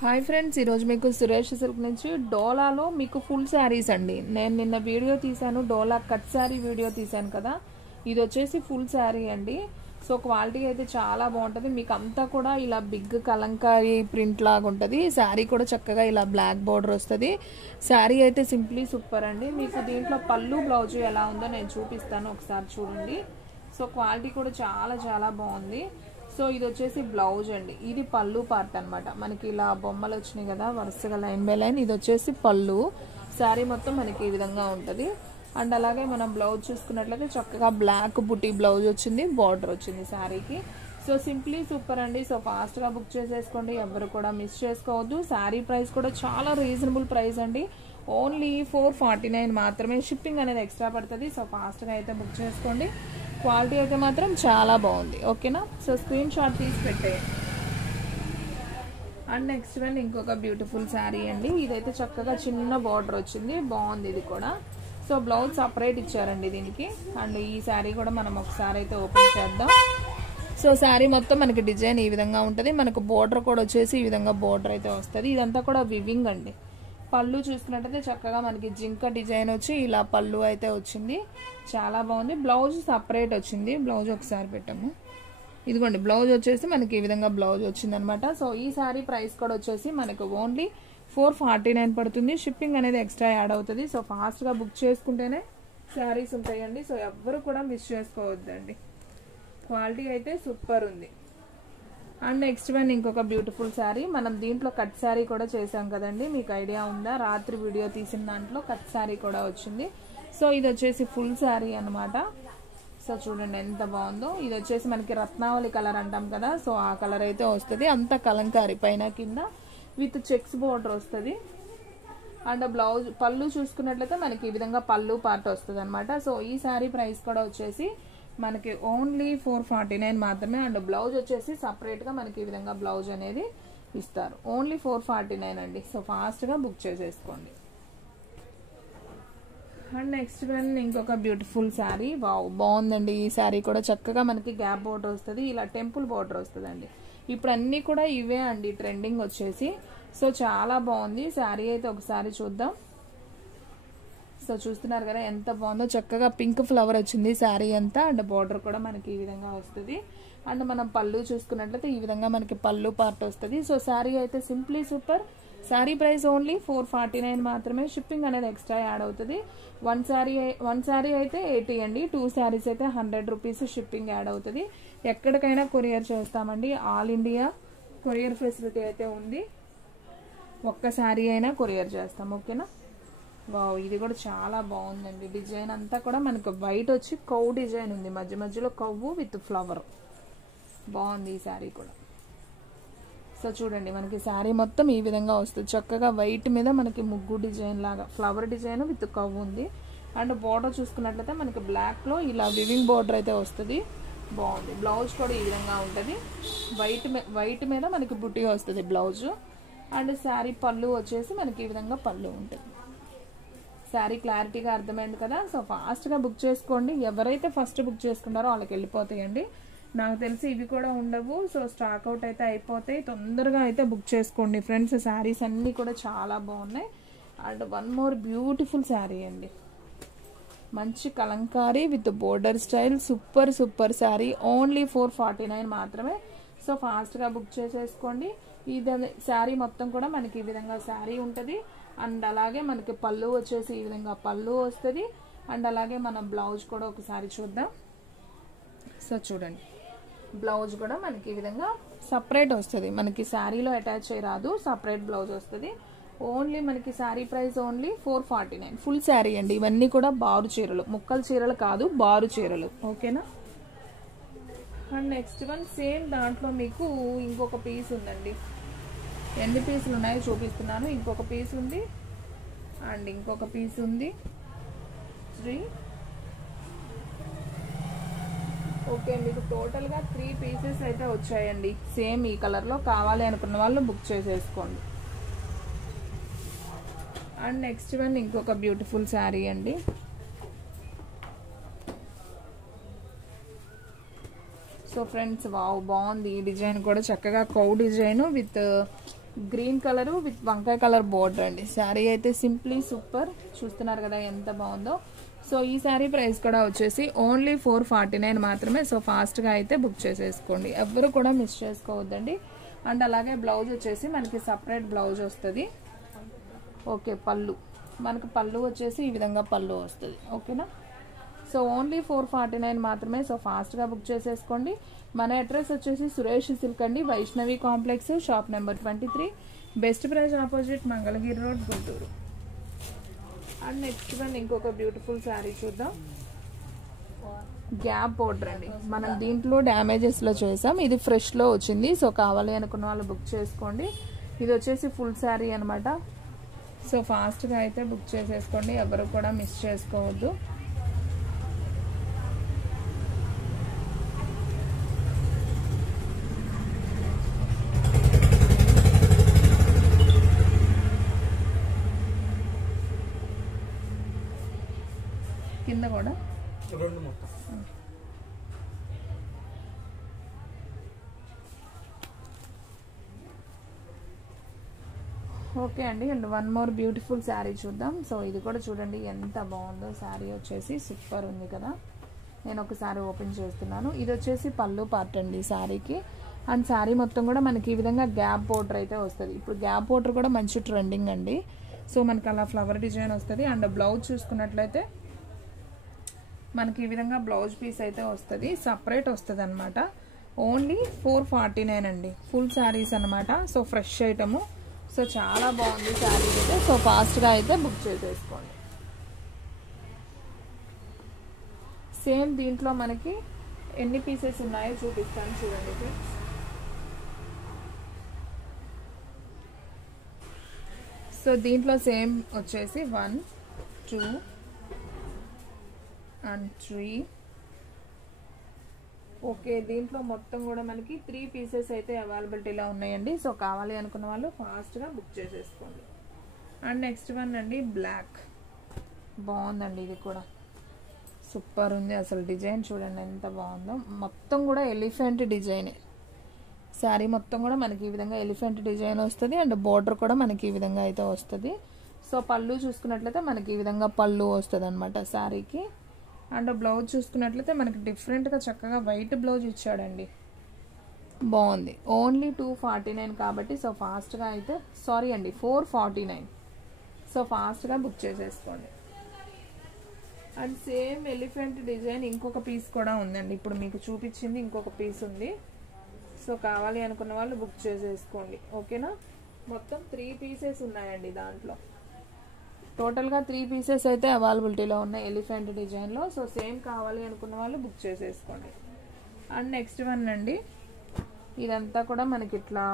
Hi friends, ఈరోజు మీకు Suresh silk నుంచి డోలాలో మీకు ఫుల్ శారీస్ అండి. నేను నిన్న వీడియో తీశాను, డోలా కట్ శారీ వీడియో తీశాను కదా. ఇది వచ్చేసి ఫుల్ శారీ అండి. సో క్వాలిటీ అయితే చాలా బాగుంటుంది. మీకు అంతా కూడా ఇలా బిగ్ కలంకారీ ప్రింట్ లాగా ఉంటుంది. శారీ కూడా చక్కగా ఇలా బ్లాక్ బార్డర్ వస్తుంది. శారీ అయితే సింప్లీ సూపర్ అండి. మీకు దీంట్లో పళ్ళు బ్లౌజ్ ఎలా ఉందో నేను చూపిస్తాను, ఒకసారి చూడండి. సో క్వాలిటీ కూడా చాలా చాలా బాగుంది. సో ఇది వచ్చేసి బ్లౌజ్ అండి, ఇది పళ్ళు పార్ట్ అనమాట. మనకి ఇలా బొమ్మలు వచ్చినాయి కదా వరుసగా లైన్ బై లైన్. ఇది వచ్చేసి పళ్ళు. శారీ మొత్తం మనకి ఈ విధంగా ఉంటుంది. అండ్ అలాగే మనం బ్లౌజ్ చూసుకున్నట్లయితే చక్కగా బ్లాక్ బుటీ బ్లౌజ్ వచ్చింది, బార్డర్ వచ్చింది శారీకి. సో సింప్లీ సూపర్ అండి. సో ఫాస్ట్గా బుక్ చేసేసుకోండి, ఎవరు కూడా మిస్ చేసుకోవద్దు. శారీ ప్రైస్ కూడా చాలా రీజనబుల్ ప్రైస్ అండి, ఓన్లీ 449 మాత్రమే. షిప్పింగ్ అనేది ఎక్స్ట్రా పడుతుంది. సో ఫాస్ట్గా అయితే బుక్ చేసుకోండి. క్వాలిటీ అయితే మాత్రం చాలా బాగుంది, ఓకేనా. సో స్క్రీన్ షాట్ తీసి పెట్టేయండి. అండ్ నెక్స్ట్ వన్ ఇంకొక బ్యూటిఫుల్ శారీ అండి. ఇదైతే చక్కగా చిన్న బార్డర్ వచ్చింది, బాగుంది ఇది కూడా. సో బ్లౌజ్ సపరేట్ ఇచ్చారండి దీనికి. అండ్ ఈ శారీ కూడా మనం ఒకసారి అయితే ఓపెన్ చేద్దాం. సో శారీ మొత్తం మనకి డిజైన్ ఈ విధంగా ఉంటుంది. మనకు బోర్డర్ కూడా వచ్చేసి ఈ విధంగా బోర్డర్ అయితే వస్తుంది. ఇదంతా కూడా వివింగ్ అండి. పళ్ళు చూసుకున్నట్టయితే చక్కగా మనకి జింక డిజైన్ వచ్చి ఇలా పళ్ళు అయితే వచ్చింది, చాలా బాగుంది. బ్లౌజ్ సపరేట్ వచ్చింది. బ్లౌజ్ ఒకసారి పెట్టాము, ఇదిగోండి. బ్లౌజ్ వచ్చేసి మనకి ఈ విధంగా బ్లౌజ్ వచ్చింది అనమాట. సో ఈ శారీ ప్రైస్ కూడా వచ్చేసి మనకు ఓన్లీ 449 పడుతుంది. షిప్పింగ్ అనేది ఎక్స్ట్రా యాడ్ అవుతుంది. సో ఫాస్ట్గా బుక్ చేసుకుంటేనే శారీస్ ఉంటాయండి. సో ఎవ్వరు కూడా మిస్ చేసుకోవద్దండి. క్వాలిటీ అయితే సూపర్ ఉంది. అండ్ నెక్స్ట్ వన్ ఇంకొక బ్యూటిఫుల్ శారీ. మనం దీంట్లో కట్ శారీ కూడా చేసాం కదండి, మీకు ఐడియా ఉందా? రాత్రి వీడియో తీసిన దాంట్లో కట్ శారీ కూడా వచ్చింది. సో ఇది వచ్చేసి ఫుల్ శారీ అనమాట. సో చూడండి ఎంత బాగుందో. ఇది వచ్చేసి మనకి రత్నావళి కలర్ అంటాం కదా, సో ఆ కలర్ అయితే వస్తుంది. అంత కలంకారీ పైన కింద విత్ చెక్స్ బోర్డర్ వస్తుంది. అండ్ బ్లౌజ్ పళ్ళు చూసుకున్నట్లయితే మనకి ఈ విధంగా పళ్ళు పార్ట్ వస్తుంది అనమాట. సో ఈ శారీ ప్రైస్ కూడా వచ్చేసి మనకి ఓన్లీ 449 మాత్రమే. అండ్ బ్లౌజ్ వచ్చేసి సపరేట్గా మనకి ఈ విధంగా బ్లౌజ్ అనేది ఇస్తారు. ఓన్లీ 449 అండి. సో ఫాస్ట్గా బుక్ చేసేసుకోండి. అండ్ నెక్స్ట్ వన్ ఇంకొక బ్యూటిఫుల్ శారీ. వావ్, బాగుందండి. ఈ శారీ కూడా చక్కగా మనకి గ్యాప్ బోర్డర్ వస్తుంది, ఇలా టెంపుల్ బోర్డర్ వస్తుంది అండి. ఇప్పుడు అన్నీ కూడా ఇవే అండి ట్రెండింగ్ వచ్చేసి. సో చాలా బాగుంది శారీ అయితే, ఒకసారి చూద్దాం. సో చూస్తున్నారు కదా ఎంత బాగుందో. చక్కగా పింక్ ఫ్లవర్ వచ్చింది శారీ అంతా. అండ్ బార్డర్ కూడా మనకి ఈ విధంగా వస్తుంది. అండ్ మనం పళ్ళు చూసుకున్నట్లయితే ఈ విధంగా మనకి పళ్ళు పార్ట్ వస్తుంది. సో శారీ అయితే simply super. Sari price only 449 మాత్రమే. షిప్పింగ్ అనేది ఎక్స్ట్రా యాడ్ అవుతుంది. వన్ శారీ అయితే 80 అండి, 2 శారీస్ అయితే 100 రూపీస్ షిప్పింగ్ యాడ్ అవుతుంది. ఎక్కడికైనా కొరియర్ చేస్తామండి, ఆల్ ఇండియా కొరియర్ ఫెసిలిటీ అయితే ఉంది. ఒక్క శారీ అయినా కొరియర్ చేస్తాం, ఓకేనా. వావ్, ఇది కూడా చాలా బాగుందండి. డిజైన్ అంతా కూడా మనకు వైట్ వచ్చి కవ్ డిజైన్ ఉంది, మధ్య మధ్యలో కవ్వు విత్ ఫ్లవర్. బాగుంది ఈ శారీ కూడా. సో చూడండి మనకి శారీ మొత్తం ఈ విధంగా వస్తుంది. చక్కగా వైట్ మీద మనకి ముగ్గు డిజైన్ లాగా ఫ్లవర్ డిజైన్ విత్ కవ్వు ఉంది. అండ్ బోర్డర్ చూసుకున్నట్లయితే మనకి బ్లాక్లో ఇలా వివింగ్ బోర్డర్ అయితే వస్తుంది, బాగుంది. బ్లౌజ్ కూడా ఈ విధంగా ఉంటుంది. వైట్ మీద మనకి బుట్టి వస్తుంది బ్లౌజ్. అండ్ శారీ పళ్ళు వచ్చేసి మనకి ఈ విధంగా పళ్ళు ఉంటుంది. శారీ క్లారిటీగా అర్థమైంది కదా. సో ఫాస్ట్గా బుక్ చేసుకోండి. ఎవరైతే ఫస్ట్ బుక్ చేసుకుంటారో వాళ్ళకి వెళ్ళిపోతాయండి. నాకు తెలిసి ఇవి కూడా ఉండవు. సో స్టాక్ అవుట్ అయితే అయిపోతాయి. తొందరగా అయితే బుక్ చేసుకోండి ఫ్రెండ్స్. శారీస్ అన్నీ కూడా చాలా బాగున్నాయి. And one more beautiful sari అండి, మంచి Kalamkari with border style. Super super sari, only 449 మాత్రమే. సో ఫాస్ట్గా బుక్ చేసేసుకోండి. ఇది శారీ మొత్తం కూడా మనకి ఈ విధంగా శారీ ఉంటుంది. అండ్ అలాగే మనకి పళ్ళు వచ్చేసి ఈ విధంగా పళ్ళు వస్తుంది. అండ్ అలాగే మనం బ్లౌజ్ కూడా ఒకసారి చూద్దాం. సో చూడండి బ్లౌజ్ కూడా మనకి ఈ విధంగా సపరేట్ వస్తుంది. మనకి శారీలో అటాచ్ అయ్యి రాదు, సపరేట్ బ్లౌజ్ వస్తుంది. ఓన్లీ మనకి sari price only 449. Full sari అండి. ఇవన్నీ కూడా బారు చీరలు, ముక్కల చీరలు కాదు, బారు చీరలు, ఓకేనా. అండ్ నెక్స్ట్ వన్ సేమ్ దాంట్లో మీకు ఇంకొక పీస్ ఉందండి. ఎన్ని పీసులు ఉన్నాయో చూపిస్తున్నాను. ఇంకొక పీస్ ఉంది అండ్ ఇంకొక పీస్ ఉంది. 3. ఓకే, మీకు టోటల్గా 3 పీసెస్ అయితే వచ్చాయండి. సేమ్ ఈ కలర్లో కావాలి అనుకున్న వాళ్ళు బుక్ చేసేసుకోండి. అండ్ నెక్స్ట్ వన్ ఇంకొక బ్యూటిఫుల్ శారీ అండి. సో ఫ్రెండ్స్ వావ్, బాగుంది. ఈ డిజైన్ కూడా చక్కగా cow design with green colour with వంకాయ కలర్ బోర్డర్ అండి. శారీ అయితే సింప్లీ సూపర్. చూస్తున్నారు కదా ఎంత బాగుందో. సో ఈ శారీ ప్రైస్ కూడా వచ్చేసి ఓన్లీ 449 మాత్రమే. సో ఫాస్ట్గా అయితే బుక్ చేసేసుకోండి, ఎవరు కూడా మిస్ చేసుకోవద్దండి. అండ్ అలాగే బ్లౌజ్ వచ్చేసి మనకి సపరేట్ బ్లౌజ్ వస్తుంది. ఓకే, పళ్ళు మనకు పళ్ళు వచ్చేసి ఈ విధంగా పళ్ళు వస్తుంది. ఓకేనా. సో ఓన్లీ 449 మాత్రమే. సో ఫాస్ట్గా బుక్ చేసేసుకోండి. మన అడ్రస్ వచ్చేసి సురేష్ సిల్క్ అండి, Vaishnavi complex, shop number 23, best price opposite Mangalagiri road, Guntur. And next one ఇంకొక బ్యూటిఫుల్ శారీ చూద్దాం. గ్యాప్ బోర్డర్ అండి. మనం దీంట్లో డ్యామేజెస్లో చేసాం, ఇది ఫ్రెష్లో వచ్చింది. సో కావాలి అనుకున్న వాళ్ళు బుక్ చేసుకోండి. ఇది వచ్చేసి ఫుల్ శారీ అనమాట. సో ఫాస్ట్గా అయితే బుక్ చేసేసుకోండి, ఎవరు కూడా మిస్ చేసుకోవద్దు. కింద కూడా ఓకే అండి. And one more beautiful sari చూద్దాం. సో ఇది కూడా చూడండి ఎంత బాగుందో. శారీ వచ్చేసి సూపర్ ఉంది కదా. నేను ఒకసారి ఓపెన్ చేస్తున్నాను. ఇది వచ్చేసి పళ్ళు పార్ట్ అండి శారీకి. అండ్ శారీ మొత్తం కూడా మనకి ఈ విధంగా గ్యాప్ బోర్డర్ అయితే వస్తుంది. ఇప్పుడు గ్యాప్ బోర్డర్ కూడా మంచి ట్రెండింగ్ అండి. సో మనకి అలా ఫ్లవర్ డిజైన్ వస్తుంది. అండ్ బ్లౌజ్ చూసుకున్నట్లయితే మనకి ఈ విధంగా బ్లౌజ్ పీస్ అయితే వస్తుంది, సపరేట్ వస్తుంది అనమాట. ఓన్లీ 449 అండి. ఫుల్ శారీస్ అనమాట. So fresh item. సో చాలా బాగుంది శారీ అయితే. సో ఫాస్ట్గా అయితే బుక్ చేసేసుకోండి. సేమ్ దీంట్లో మనకి ఎన్ని పీసెస్ ఉన్నాయో చూపిస్తాను చూడండి ఫ్రెండ్స్. సో దీంట్లో సేమ్ వచ్చేసి 1, 2 and 3. ఓకే, దీంట్లో మొత్తం కూడా మనకి 3 పీసెస్ అయితే అవైలబిలిటీలో ఉన్నాయండి. సో కావాలి అనుకున్న వాళ్ళు ఫాస్ట్గా బుక్ చేసేసుకోండి. అండ్ నెక్స్ట్ వన్ అండి బ్లాక్. బాగుందండి, ఇది కూడా సూపర్ ఉంది. అసలు డిజైన్ చూడండి ఎంత బాగుందో. మొత్తం కూడా ఎలిఫెంట్ డిజైనే. శారీ మొత్తం కూడా మనకి ఈ విధంగా ఎలిఫెంట్ డిజైన్ వస్తుంది. అండ్ బోర్డర్ కూడా మనకి ఈ విధంగా అయితే వస్తుంది. సో పళ్ళు చూసుకున్నట్లయితే మనకి ఈ విధంగా పళ్ళు వస్తుంది అనమాట శారీకి. అండ్ బ్లౌజ్ చూసుకున్నట్లయితే మనకి డిఫరెంట్గా చక్కగా వైట్ బ్లౌజ్ ఇచ్చాడండి. బాగుంది. ఓన్లీ 249 కాబట్టి సో ఫాస్ట్గా అయితే, సారీ అండి 449. సో ఫాస్ట్గా బుక్ చేసేసుకోండి. అండ్ సేమ్ ఎలిఫెంట్ డిజైన్ ఇంకొక పీస్ కూడా ఉందండి. ఇప్పుడు మీకు చూపించింది ఇంకొక పీస్ ఉంది. సో కావాలి అనుకున్న వాళ్ళు బుక్ చేసేసుకోండి. ఓకేనా. మొత్తం 3 పీసెస్ ఉన్నాయండి దాంట్లో. టోటల్గా 3 పీసెస్ అయితే అవైలబిలిటీలో ఉన్నాయి ఎలిఫెంట్ డిజైన్లో. సో సేమ్ కావాలి అనుకున్న వాళ్ళు బుక్ చేసేసుకోండి. అండ్ నెక్స్ట్ వన్ అండి, ఇదంతా కూడా మనకి ఇట్లా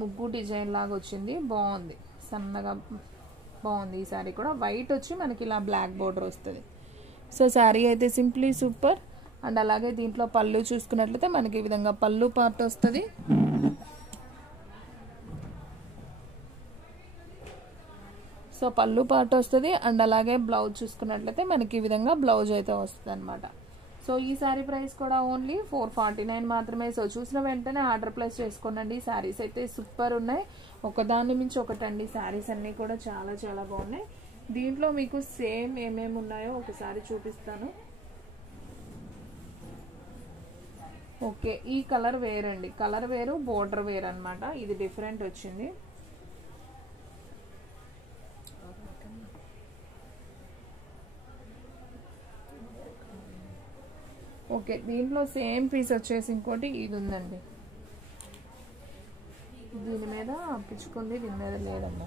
ముగ్గు డిజైన్ లాగా వచ్చింది. బాగుంది, సన్నగా బాగుంది. ఈ శారీ కూడా వైట్ వచ్చి మనకి ఇలా బ్లాక్ బోర్డర్ వస్తుంది. సో శారీ అయితే సింప్లీ సూపర్. అండ్ అలాగే దీంట్లో పళ్ళు చూసుకున్నట్లయితే మనకి ఈ విధంగా పళ్ళు పార్ట్ వస్తుంది. సో పళ్ళు పార్ట్ వస్తుంది. అండ్ అలాగే బ్లౌజ్ చూసుకున్నట్లయితే మనకి ఈ విధంగా బ్లౌజ్ అయితే వస్తుంది అనమాట. సో ఈ శారీ ప్రైస్ కూడా ఓన్లీ 449 మాత్రమే. సో చూసిన వెంటనే ఆర్డర్ ప్లేస్ చేసుకోండి. శారీస్ అయితే సూపర్ ఉన్నాయి, ఒకదాని మించి ఒకటండి. శారీస్ అన్నీ కూడా చాలా చాలా బాగున్నాయి. దీంట్లో మీకు సేమ్ ఏమేమి ఉన్నాయో ఒకసారి చూపిస్తాను. ఓకే, ఈ కలర్ వేరండి. కలర్ వేరు, బోర్డర్ వేరు అనమాట. ఇది డిఫరెంట్ వచ్చింది. ఓకే, దీంట్లో సేమ్ పీస్ వచ్చేసి ఇంకోటి ఇది ఉందండి. దీని మీద పిచ్చుకుంది, దీని మీద లేదమ్మా.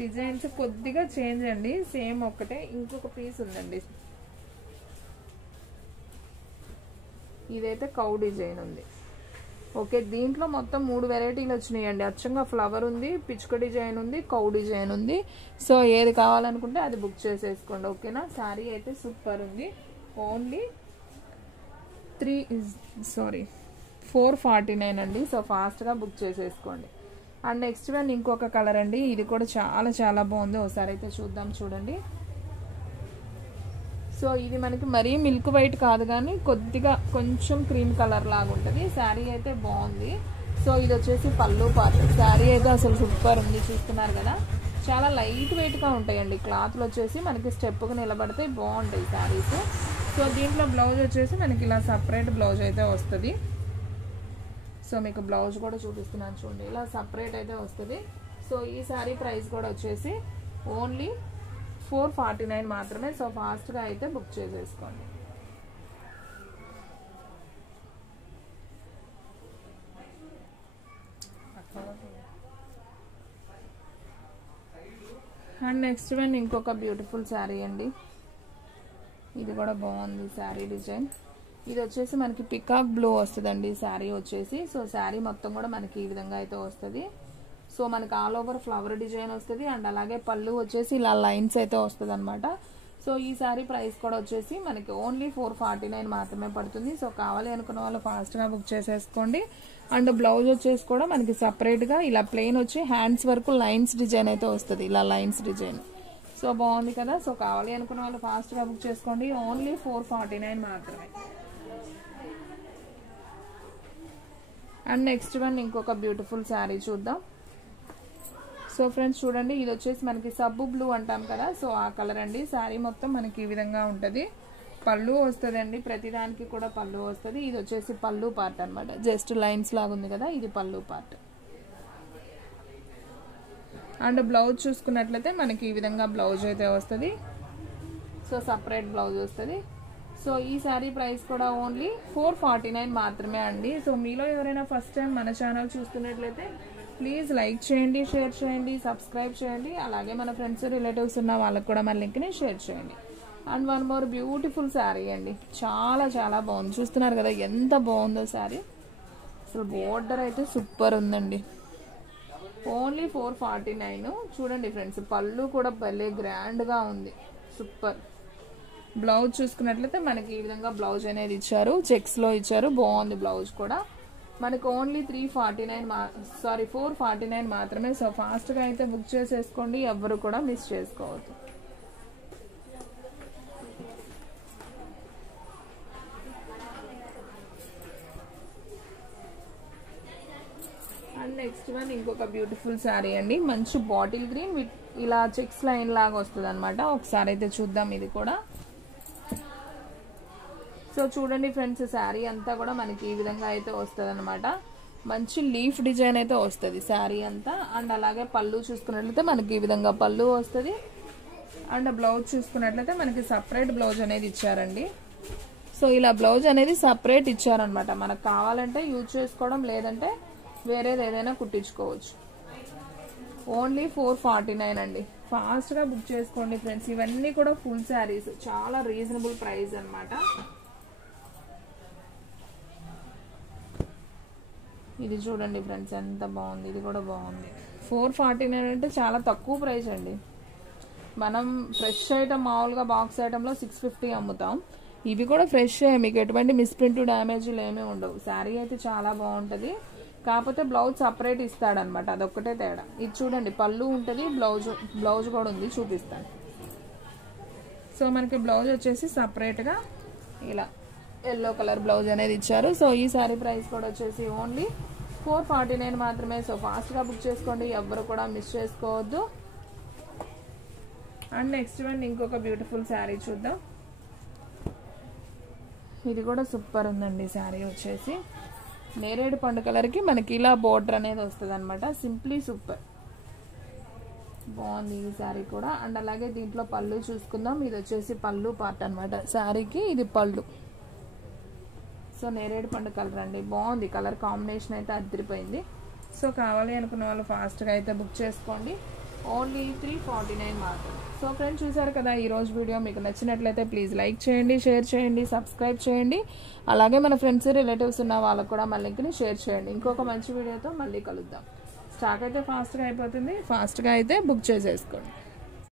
డిజైన్స్ కొద్దిగా చేంజ్ అండి. సేమ్ ఒక్కటే, ఇంకొక పీస్ ఉందండి. ఇదైతే కౌ డిజైన్ ఉంది. ఓకే, దీంట్లో మొత్తం 3 వెరైటీలు వచ్చినాయండి. అచ్చంగా ఫ్లవర్ ఉంది, పిచ్చుక డిజైన్ ఉంది, కౌ డిజైన్ ఉంది. సో ఏది కావాలనుకుంటే అది బుక్ చేసేసుకోండి. ఓకేనా. శారీ అయితే సూపర్ ఉంది. ఓన్లీ 449 అండి. సో ఫాస్ట్గా బుక్ చేసేసుకోండి. అండ్ నెక్స్ట్ వన్ ఇంకొక కలర్ అండి. ఇది కూడా చాలా చాలా బాగుంది. ఒకసారి అయితే చూద్దాం చూడండి. సో ఇది మనకి మరీ మిల్క్ వైట్ కాదు కానీ కొద్దిగా కొంచెం క్రీమ్ కలర్ లాగా ఉంటుంది. శారీ అయితే బాగుంది. సో ఇది వచ్చేసి పళ్ళు పార్ట్. శారీ అయితే అసలు సూపర్ ఉంది, చూస్తున్నారు కదా. చాలా లైట్ వెయిట్గా ఉంటాయండి. క్లాత్లు వచ్చేసి మనకి స్టెప్కి నిలబడితే బాగుంటాయి శారీస్. సో దీంట్లో బ్లౌజ్ వచ్చేసి మనకి ఇలా సపరేట్ బ్లౌజ్ అయితే వస్తుంది. సో మీకు బ్లౌజ్ కూడా చూపిస్తున్నాను చూడండి, ఇలా సపరేట్ అయితే వస్తుంది. సో ఈ శారీ ప్రైస్ కూడా వచ్చేసి ఓన్లీ 449 మాత్రమే. సో ఫాస్ట్గా అయితే బుక్ చేసేసుకోండి. అండ్ నెక్స్ట్ వన్ ఇంకొక బ్యూటిఫుల్ శారీ అండి. ఇది కూడా బాగుంది శారీ డిజైన్. ఇది వచ్చేసి మనకి పికాక్ బ్లూ వస్తుందండి శారీ వచ్చేసి. సో శారీ మొత్తం కూడా మనకి ఈ విధంగా అయితే వస్తుంది. సో మనకి ఆల్ ఓవర్ ఫ్లవర్ డిజైన్ వస్తుంది. అండ్ అలాగే పళ్ళు వచ్చేసి ఇలా లైన్స్ అయితే వస్తుంది అనమాట. సో ఈ శారీ ప్రైస్ కూడా వచ్చేసి మనకి ఓన్లీ 449 మాత్రమే పడుతుంది. సో కావాలి అనుకున్న వాళ్ళు ఫాస్ట్గా బుక్ చేసేసుకోండి. అండ్ బ్లౌజ్ వచ్చేసి కూడా మనకి సపరేట్గా ఇలా ప్లెయిన్ వచ్చి హ్యాండ్స్ వరకు లైన్స్ డిజైన్ అయితే వస్తుంది, ఇలా లైన్స్ డిజైన్. సో బాగుంది కదా. సో కావాలి అనుకున్న వాళ్ళు ఫాస్ట్గా బుక్ చేసుకోండి. ఓన్లీ 449 మాత్రమే. అండ్ నెక్స్ట్ వన్ ఇంకొక బ్యూటిఫుల్ శారీ చూద్దాం. సో ఫ్రెండ్స్ చూడండి, ఇది వచ్చేసి మనకి సబ్బు బ్లూ అంటాం కదా. సో ఆ కలర్ అండి. శారీ మొత్తం మనకి ఈ విధంగా ఉంటుంది. పళ్ళు వస్తుందండి, ప్రతిదానికి కూడా పళ్ళు వస్తుంది. ఇది వచ్చేసి పళ్ళు పార్ట్ అనమాట. జస్ట్ లైన్స్ లాగా ఉంది కదా, ఇది పళ్ళు పార్ట్. అండ్ బ్లౌజ్ చూసుకున్నట్లయితే మనకి ఈ విధంగా బ్లౌజ్ అయితే వస్తుంది. సో సపరేట్ బ్లౌజ్ వస్తుంది. సో ఈ శారీ ప్రైస్ కూడా ఓన్లీ 449 మాత్రమే అండి. సో మీలో ఎవరైనా ఫస్ట్ టైం మన ఛానల్ చూస్తున్నట్లయితే ప్లీజ్ లైక్ చేయండి, షేర్ చేయండి, సబ్స్క్రైబ్ చేయండి. అలాగే మన ఫ్రెండ్స్ రిలేటివ్స్ ఉన్న వాళ్ళకి కూడా మన లింక్ని షేర్ చేయండి. And one more beautiful sari అండి. చాలా చాలా బాగుంది, చూస్తున్నారు కదా ఎంత బాగుందో శారీ. అసలు బోర్డర్ అయితే సూపర్ ఉందండి. ఓన్లీ 449. చూడండి ఫ్రెండ్స్, పళ్ళు కూడా భలే గ్రాండ్గా ఉంది, సూపర్. బ్లౌజ్ చూసుకున్నట్లయితే మనకి ఈ విధంగా బ్లౌజ్ అనేది ఇచ్చారు, చెక్స్లో ఇచ్చారు, బాగుంది బ్లౌజ్ కూడా. మనకు ఓన్లీ 449 మాత్రమే. సో ఫాస్ట్గా అయితే బుక్ చేసేసుకోండి, ఎవ్వరు కూడా మిస్ చేసుకోవద్దు. అండ్ నెక్స్ట్ వన్ ఇంకొక బ్యూటిఫుల్ శారీ అండి. మంచి బాటిల్ గ్రీన్ విత్ ఇలా చెక్స్ లైన్ లాగా వస్తుంది అనమాట. ఒకసారి అయితే చూద్దాం ఇది కూడా. సో చూడండి ఫ్రెండ్స్, శారీ అంతా కూడా మనకి ఈ విధంగా అయితే వస్తుంది అనమాట. మంచి లీఫ్ డిజైన్ అయితే వస్తుంది శారీ అంతా. అండ్ అలాగే పళ్ళు చూసుకున్నట్లయితే మనకి ఈ విధంగా పళ్ళు వస్తుంది. అండ్ బ్లౌజ్ చూసుకున్నట్లయితే మనకి సపరేట్ బ్లౌజ్ అనేది ఇచ్చారండి. సో ఇలా బ్లౌజ్ అనేది సపరేట్ ఇచ్చారనమాట. మనకు కావాలంటే యూజ్ చేసుకోవడం, లేదంటే వేరేది ఏదైనా కుట్టించుకోవచ్చు. ఓన్లీ 449 అండి. ఫాస్ట్గా బుక్ చేసుకోండి ఫ్రెండ్స్. ఇవన్నీ కూడా ఫుల్ శారీస్, చాలా రీజనబుల్ ప్రైస్ అనమాట. ఇది చూడండి ఫ్రెండ్స్ ఎంత బాగుంది, ఇది కూడా బాగుంది. 449 అంటే చాలా తక్కువ ప్రైస్ అండి. మనం ఫ్రెష్ ఐటమ్ మామూలుగా బాక్స్ ఐటంలో 650 అమ్ముతాం. ఇవి కూడా ఫ్రెష్, మీకు ఎటువంటి మిస్ప్రింట్ డ్యామేజ్లు ఏమీ ఉండవు. శారీ అయితే చాలా బాగుంటుంది. కాకపోతే బ్లౌజ్ సపరేట్ ఇస్తాడనమాట, అదొక్కటే తేడా. ఇది చూడండి, పళ్ళు ఉంటుంది, బ్లౌజ్ కూడా ఉంది, చూపిస్తాను. సో మనకి బ్లౌజ్ వచ్చేసి సపరేట్గా ఇలా ఎల్లో కలర్ బ్లౌజ్ అనేది ఇచ్చారు. సో ఈ శారీ ప్రైస్ కూడా వచ్చేసి ఓన్లీ 449 మాత్రమే. సో ఫాస్ట్గా బుక్ చేసుకోండి, ఎవ్వరు కూడా మిస్ చేసుకోవద్దు. అండ్ నెక్స్ట్ వన్ ఇంకొక బ్యూటిఫుల్ శారీ చూద్దాం. ఇది కూడా సూపర్ ఉందండి. శారీ వచ్చేసి నేరేడు పండు కలర్కి మనకి ఇలా బోర్డర్ అనేది వస్తుంది అనమాట. సింప్లీ సూపర్, బాగుంది ఈ శారీ కూడా. అండ్ అలాగే దీంట్లో పళ్ళు చూసుకుందాం. ఇది వచ్చేసి పళ్ళు పార్ట్ అనమాట శారీకి, ఇది పళ్ళు. సో నేరేడు పండు కలర్ అండి, బాగుంది కలర్ కాంబినేషన్ అయితే అదిరిపోయింది. సో కావాలి అనుకున్న వాళ్ళు ఫాస్ట్గా అయితే బుక్ చేసుకోండి. ఓన్లీ 349 మాత్రం. సో ఫ్రెండ్స్ చూసారు కదా ఈరోజు వీడియో. మీకు నచ్చినట్లయితే ప్లీజ్ లైక్ చేయండి, షేర్ చేయండి, సబ్స్క్రైబ్ చేయండి. అలాగే మన ఫ్రెండ్స్ రిలేటివ్స్ ఉన్న వాళ్ళకు కూడా మన లింక్ని షేర్ చేయండి. ఇంకొక మంచి వీడియోతో మళ్ళీ కలుద్దాం. స్టాక్ అయితే ఫాస్ట్గా అయిపోతుంది, ఫాస్ట్గా అయితే బుక్ చేసేసుకోండి.